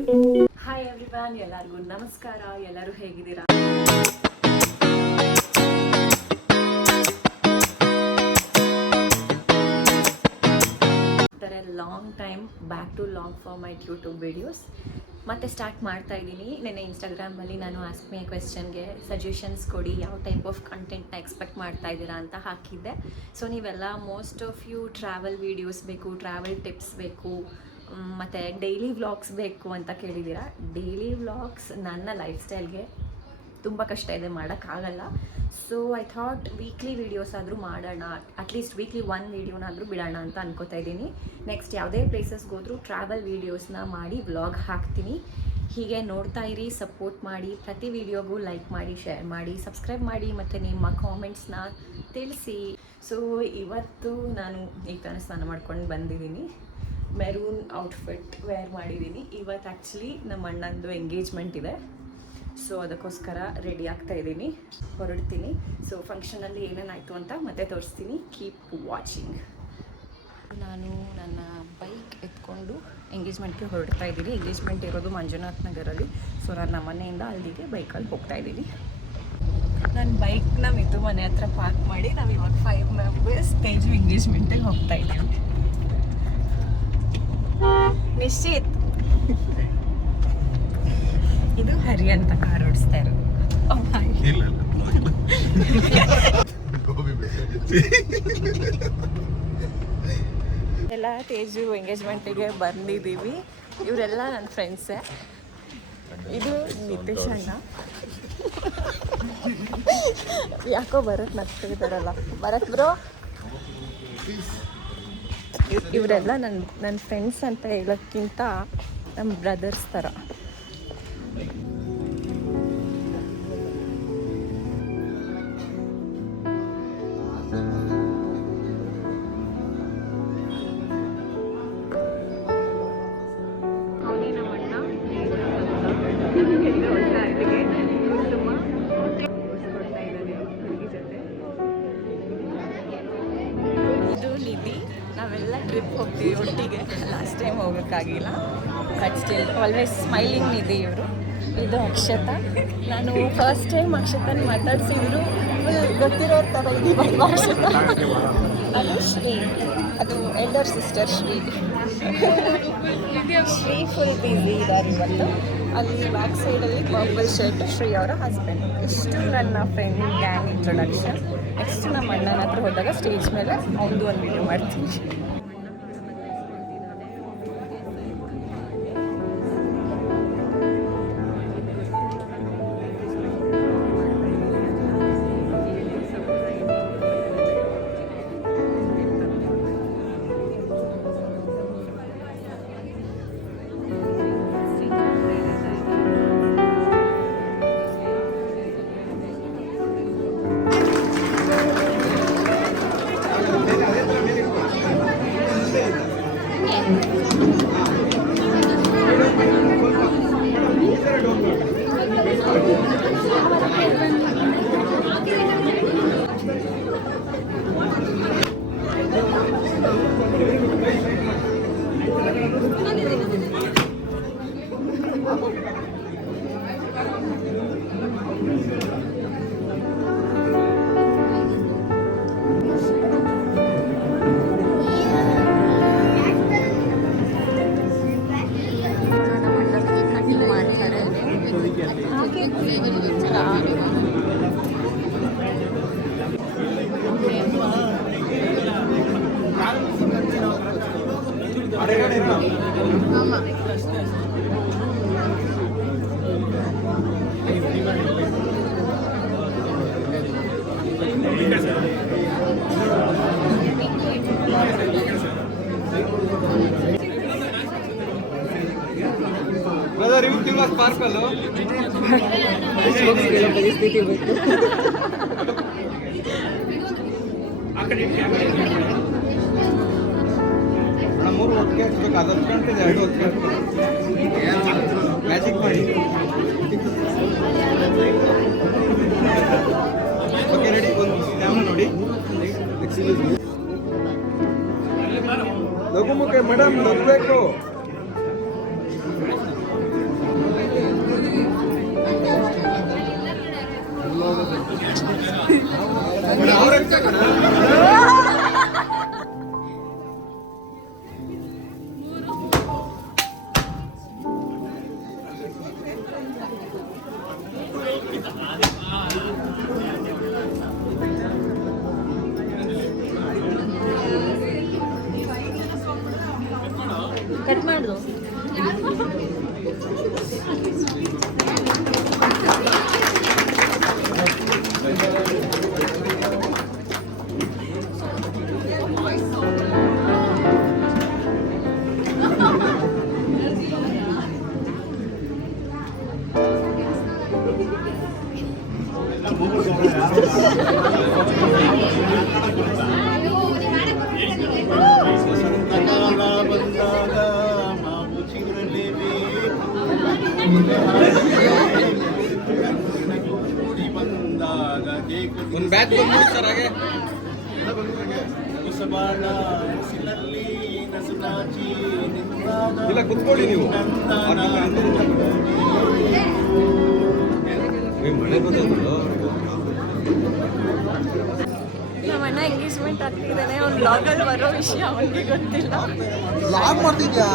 Hi everyone, ಎಲ್ಲರಿಗೂ ನಮಸ್ಕಾರ. ಎಲ್ಲರೂ ಹೇಗಿದ್ದೀರಾ? Long time back to long for my YouTube videos ಮತ್ತೆ ಸ್ಟಾರ್ಟ್ ಮಾಡ್ತಾ ಇದ್ದೀನಿ. ನೆನ್ನೆ ಇನ್ಸ್ಟಾಗ್ರಾಮಲ್ಲಿ ನಾನು ಆಸ್ಕ್ ಮಿ ಕ್ವೆಶ್ಚನ್ಗೆ ಸಜೆಷನ್ಸ್ ಕೊಡಿ, ಯಾವ ಟೈಪ್ ಆಫ್ ಕಂಟೆಂಟ್ನ ಎಕ್ಸ್ಪೆಕ್ಟ್ ಮಾಡ್ತಾ ಇದ್ದೀರಾ ಅಂತ ಹಾಕಿದ್ದೆ. ಸೊ ನೀವೆಲ್ಲ most of you travel videos ಬೇಕು, ಟ್ರಾವೆಲ್ ಟಿಪ್ಸ್ ಬೇಕು, ಮತ್ತು ಡೈಲಿ ವ್ಲಾಗ್ಸ್ ಬೇಕು ಅಂತ ಕೇಳಿದ್ದೀರಾ. ಡೈಲಿ ವ್ಲಾಗ್ಸ್ ನನ್ನ ಲೈಫ್ ಸ್ಟೈಲ್ಗೆ ತುಂಬ ಕಷ್ಟ ಇದೆ, ಮಾಡೋಕ್ಕಾಗಲ್ಲ. So I thought weekly videos ಆದರೂ ಮಾಡೋಣ, ಅಟ್ಲೀಸ್ಟ್ ವೀಕ್ಲಿ 1 ವೀಡಿಯೋನಾದರೂ ಬಿಡೋಣ ಅಂತ ಅನ್ಕೋತಾ ಇದ್ದೀನಿ. ನೆಕ್ಸ್ಟ್ ಯಾವುದೇ ಪ್ಲೇಸಸ್ಗೆ ಹೋದರೂ ಟ್ರಾವೆಲ್ ವೀಡಿಯೋಸ್ನ ಮಾಡಿ ವ್ಲಾಗ್ ಹಾಕ್ತೀನಿ. ಹೀಗೆ ನೋಡ್ತಾ ಇರಿ, ಸಪೋರ್ಟ್ ಮಾಡಿ, ಪ್ರತಿ ವೀಡಿಯೋಗೂ ಲೈಕ್ ಮಾಡಿ, ಶೇರ್ ಮಾಡಿ, ಸಬ್ಸ್ಕ್ರೈಬ್ ಮಾಡಿ, ಮತ್ತು ನಿಮ್ಮ ಕಾಮೆಂಟ್ಸ್ನ ತಿಳಿಸಿ. ಸೊ ಇವತ್ತು ನಾನು ಈಗ ತಾನೇ ಸ್ನಾನ ಮಾಡ್ಕೊಂಡು ಬಂದಿದ್ದೀನಿ. ಮೆರೂನ್ ಔಟ್ಫಿಟ್ ವೇರ್ ಮಾಡಿದ್ದೀನಿ. ಇವತ್ತು ಆ್ಯಕ್ಚುಲಿ ನಮ್ಮ ಅಣ್ಣಂದು ಎಂಗೇಜ್ಮೆಂಟ್ ಇದೆ. ಸೊ ಅದಕ್ಕೋಸ್ಕರ ರೆಡಿ ಆಗ್ತಾ ಇದ್ದೀನಿ, ಹೊರಡ್ತೀನಿ. ಸೊ ಫಂಕ್ಷನಲ್ಲಿ ಏನೇನಾಯಿತು ಅಂತ ಮತ್ತೆ ತೋರಿಸ್ತೀನಿ. Keep watching. ನಾನು ನನ್ನ ಬೈಕ್ ಎತ್ಕೊಂಡು ಎಂಗೇಜ್ಮೆಂಟ್ಗೆ ಹೊರಡ್ತಾ ಇದ್ದೀನಿ. ಎಂಗೇಜ್ಮೆಂಟ್ ಇರೋದು ಮಂಜುನಾಥ್ ನಗರಲ್ಲಿ. ಸೊ ನಾನು ನಮ್ಮ ಮನೆಯಿಂದ ಅಲ್ಲಿಗೆ ಬೈಕಲ್ಲಿ ಹೋಗ್ತಾ ಇದ್ದೀನಿ. ನನ್ನ ಬೈಕ್ನ ಮಿತು ಮನೆ ಹತ್ರ ಪಾರ್ಕ್ ಮಾಡಿ ನಾವು ಇವಾಗ 5 ಮೆಂಬರ್ಸ್ ತೇಜು ಎಂಗೇಜ್ಮೆಂಟಿಗೆ ಹೋಗ್ತಾ ಇದ್ದೀವಿ. ನಿಶ್ಚಿತ್, ಇದು ಹರಿ ಅಂತ ಕಾರ್ ಓಡಿಸ್ತಾ ಇರೋದು. ಎಲ್ಲ ತೇಜು ಎಂಗೇಜ್ಮೆಂಟಿಗೆ ಬಂದಿದ್ದೀವಿ. ಇವರೆಲ್ಲ ನನ್ನ ಫ್ರೆಂಡ್ಸೇ. ಇದು ನಿತೇಶ್ ಅಣ್ಣ. ಯಾಕೋ ಭರತ್ ನಗ್ತಿದ್ದಾರಲ್ಲ, ಭರತ್ ಬ್ರೋ. ಇವರೆಲ್ಲ ನನ್ನ ಫ್ರೆಂಡ್ಸ್ ಅಂತ ಹೇಳೋಕ್ಕಿಂತ ನಮ್ಮ ಬ್ರದರ್ಸ್ ಥರ. ಇದು ನಿಧಿ. ನಾವೆಲ್ಲ ಟ್ರಿಪ್ ಹೋಗ್ತೀವಿ ಒಟ್ಟಿಗೆ. ಲಾಸ್ಟ್ ಟೈಮ್ ಹೋಗೋಕ್ಕಾಗಿಲ್ಲ, but still always smiling Nidhi ಇವರು. ಇದು ಅಕ್ಷತಾ. ನಾನು ಫಸ್ಟ್ ಟೈಮ್ ಅಕ್ಷತನ ಮಾತಾಡ್ಸಿದ್ರು ಗೊತ್ತಿರೋ ಥರ ಇದೀವಲ್ವ ಅಕ್ಷತಾ. ಅದು ಶ್ರೀ, ಅದು elder sister Shri. Shri full busy ಇದ್ದಾರೆ ಇವತ್ತು. ಅಲ್ಲಿ ಬ್ಯಾಕ್ ಸೈಡಲ್ಲಿ ಪರ್ಪಲ್ ಶರ್ಟ್ ಶ್ರೀ ಅವರ ಹಸ್ಬೆಂಡ್. ಇಷ್ಟು ನನ್ನ ಫ್ರೆಂಡ್ ಗ್ಯಾಂಗ್ ಇಂಟ್ರೊಡಕ್ಷನ್. ನೆಕ್ಸ್ಟ್ ನಮ್ಮ ಅಣ್ಣನ ಹತ್ರ ಹೋದಾಗ ಸ್ಟೇಜ್ ಮೇಲೆ ಅವ್ರದ್ದು ಒಂದು ವಿಡಿಯೋ ಮಾಡ್ತೀನಿ. ಬ್ರದರ್ ಇವು ತಿಂಗಳ ಸ್ಪಾರ್ಕಲ್ಲು ಪರಿಸ್ಥಿತಿ ಬೇಕು. ಮೂರು ಒಟ್ಟಿಗೆ ಹಚ್ಬೇಕು, ಅದು ಹಚ್ಕೊಂಡಿದೆ, 2 ಹಚ್ಬೇಕು. ಮ್ಯಾಜಿಕ್ ಮಾಡಿ. Okay ready. ಒಂದು ಕ್ಯಾಮ್ರಾ ನೋಡಿ. ಲಘುಮುಖೆ ಮೇಡಮ್ ನಗಬೇಕು. ಕಟ್ ಮಾಡು. ಒಂದು ಬ್ಯಾಚ್ ಬಂದ್ಬಿಡಿ ಸರ್ ಹಾಗೆ. ಇಲ್ಲ ಕುತ್ಕೊಳ್ಳಿ ನೀವು. ಮಳೆ ಬಂದದ್ದು ನಮ್ಮ ಅಣ್ಣ ಎಂಗೇಜ್ಮೆಂಟ್ ಆಗ್ತಿದ್ದಾನೆ. ಅವ್ನು ಬ್ಲಾಗಲ್ಲಿ ಬರೋ ವಿಷಯ ಅವನಿಗೆ ಗೊತ್ತಿಲ್ಲ. ಲಾಗ್ ಮಾಡ್ತಿದ್ಯಾ?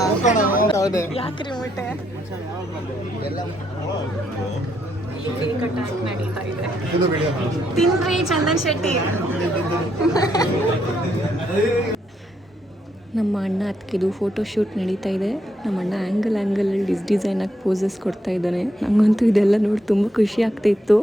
ಯಾಕ್ರಿ ಮುಟ್ಟೆ ಕೇಕ್ ಅಟ್ಯಾಕ್ ನಡೀತಾ ಇದೆ. ತಿನ್ರಿ ಚಂದನ್ ಶೆಟ್ಟಿ. ನಮ್ಮ ಅಣ್ಣ ಅದಕ್ಕಿದು ಫೋಟೋಶೂಟ್ ನಡೀತಾ ಇದೆ. ನಮ್ಮ ಅಣ್ಣ ಆ್ಯಂಗಲಲ್ಲಿ ಡಿಸೈನಾಗಿ ಪೋಸಸ್ ಕೊಡ್ತಾ ಇದ್ದಾನೆ. ನನಗಂತೂ ಇದೆಲ್ಲ ನೋಡಿ ತುಂಬ ಖುಷಿ ಆಗ್ತಾಯಿತ್ತು.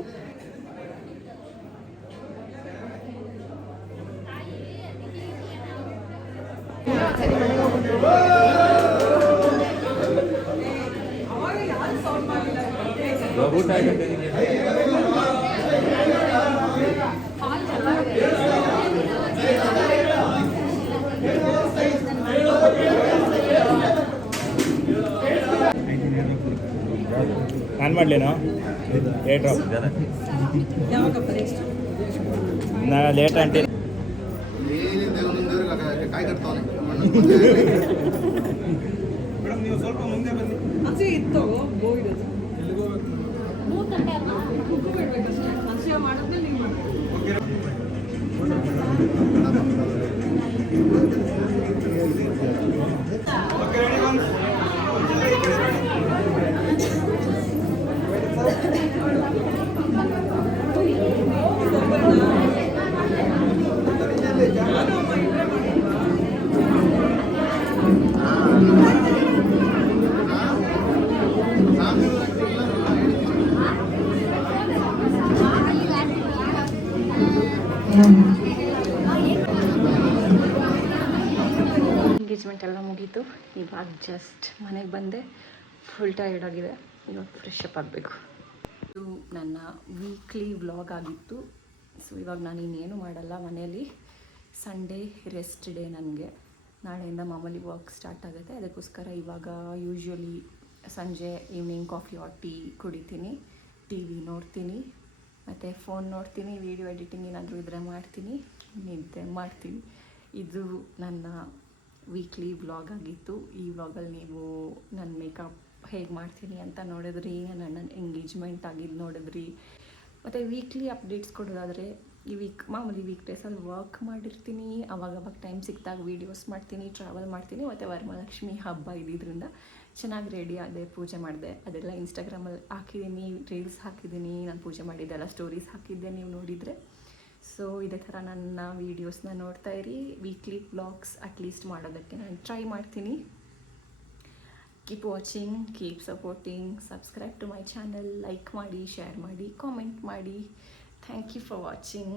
ನಾನು ಮಾಡಲೇನೋ ಲೇಟ್ ನಾ ಲೇಟ್ ಆಂಟಿ ಮೇಡಮ್ ನೀವು ಸ್ವಲ್ಪ ಮುಂದೆ ಬನ್ನಿ. ಎಂಗೇಜ್ಮೆಂಟ್ ಎಲ್ಲ ಮುಗೀತು. ಇವಾಗ ಜಸ್ಟ್ ಮನೆಗೆ ಬಂದೆ. ಫುಲ್ ಟೈರ್ಡ್ ಆಗಿದೆ. ಇವಾಗ ಫ್ರೆಶ್ ಅಪ್ ಆಗಬೇಕು. ಇದು ನನ್ನ ವೀಕ್ಲಿ ವ್ಲಾಗ್ ಆಗಿತ್ತು. ಸೊ ಇವಾಗ ನಾನು ಇನ್ನೇನು ಮಾಡಲ್ಲ ಮನೆಯಲ್ಲಿ. ಸಂಡೇ ರೆಸ್ಟ್ ಡೇ ನನಗೆ. ನಾಳೆಯಿಂದ ಮಾಮೂಲಿ ವರ್ಕ್ ಸ್ಟಾರ್ಟ್ ಆಗುತ್ತೆ. ಅದಕ್ಕೋಸ್ಕರ ಇವಾಗ ಯೂಶ್ವಲಿ ಸಂಜೆ ಈವ್ನಿಂಗ್ ಕಾಫಿ ಆರ್ ಟೀ ಕುಡಿತೀನಿ, ಟಿ ವಿ ನೋಡ್ತೀನಿ, ಮತ್ತು ಫೋನ್ ನೋಡ್ತೀನಿ, ವೀಡಿಯೋ ಎಡಿಟಿಂಗ್ ಏನಾದರೂ ಇದ್ದರೆ ಮಾಡ್ತೀನಿ, ನಿದ್ದೆ ಮಾಡ್ತೀನಿ. ಇದು ನನ್ನ ವೀಕ್ಲಿ ವ್ಲಾಗ್ ಆಗಿತ್ತು. ಈ ವ್ಲಾಗಲ್ಲಿ ನೀವು ನನ್ನ ಮೇಕಪ್ ಹೇಗೆ ಮಾಡ್ತೀನಿ ಅಂತ ನೋಡಿದ್ರಿ, ನನ್ನ ಎಂಗೇಜ್ಮೆಂಟ್ ಆಗಿದ್ದು ನೋಡಿದ್ರಿ. ಮತ್ತು ವೀಕ್ಲಿ ಅಪ್ಡೇಟ್ಸ್ ಕೊಡೋದಾದರೆ ಈ ಮಾಮೂಲಿ ವೀಕ್ ಡೇಸಲ್ಲಿ ವರ್ಕ್ ಮಾಡಿರ್ತೀನಿ. ಅವಾಗ ಟೈಮ್ ಸಿಕ್ಕಿದಾಗ ವೀಡಿಯೋಸ್ ಮಾಡ್ತೀನಿ, ಟ್ರಾವೆಲ್ ಮಾಡ್ತೀನಿ. ಮತ್ತು ವರಮಹಾಲಕ್ಷ್ಮಿ ಹಬ್ಬ ಇದ್ದಿದ್ದರಿಂದ ಚೆನ್ನಾಗಿ ರೆಡಿ ಆದೆ, ಪೂಜೆ ಮಾಡಿದೆ. ಅದೆಲ್ಲ ಇನ್ಸ್ಟಾಗ್ರಾಮಲ್ಲಿ ಹಾಕಿದ್ದೀನಿ, ರೀಲ್ಸ್ ಹಾಕಿದ್ದೀನಿ. ನಾನು ಪೂಜೆ ಮಾಡಿದ್ದೆಲ್ಲ ಸ್ಟೋರೀಸ್ ಹಾಕಿದ್ದೆ, ನೀವು ನೋಡಿದರೆ. ಸೊ ಇದೇ ಥರ ನನ್ನ ವೀಡಿಯೋಸ್ನ ನೋಡ್ತಾ ಇರಿ. ವೀಕ್ಲಿ ವ್ಲಾಗ್ಸ್ ಅಟ್ಲೀಸ್ಟ್ ಮಾಡೋದಕ್ಕೆ ನಾನು ಟ್ರೈ ಮಾಡ್ತೀನಿ. Keep watching, keep supporting, subscribe to my channel, like ಮಾಡಿ, ಶೇರ್ ಮಾಡಿ, ಕಾಮೆಂಟ್ ಮಾಡಿ. Thank you for watching.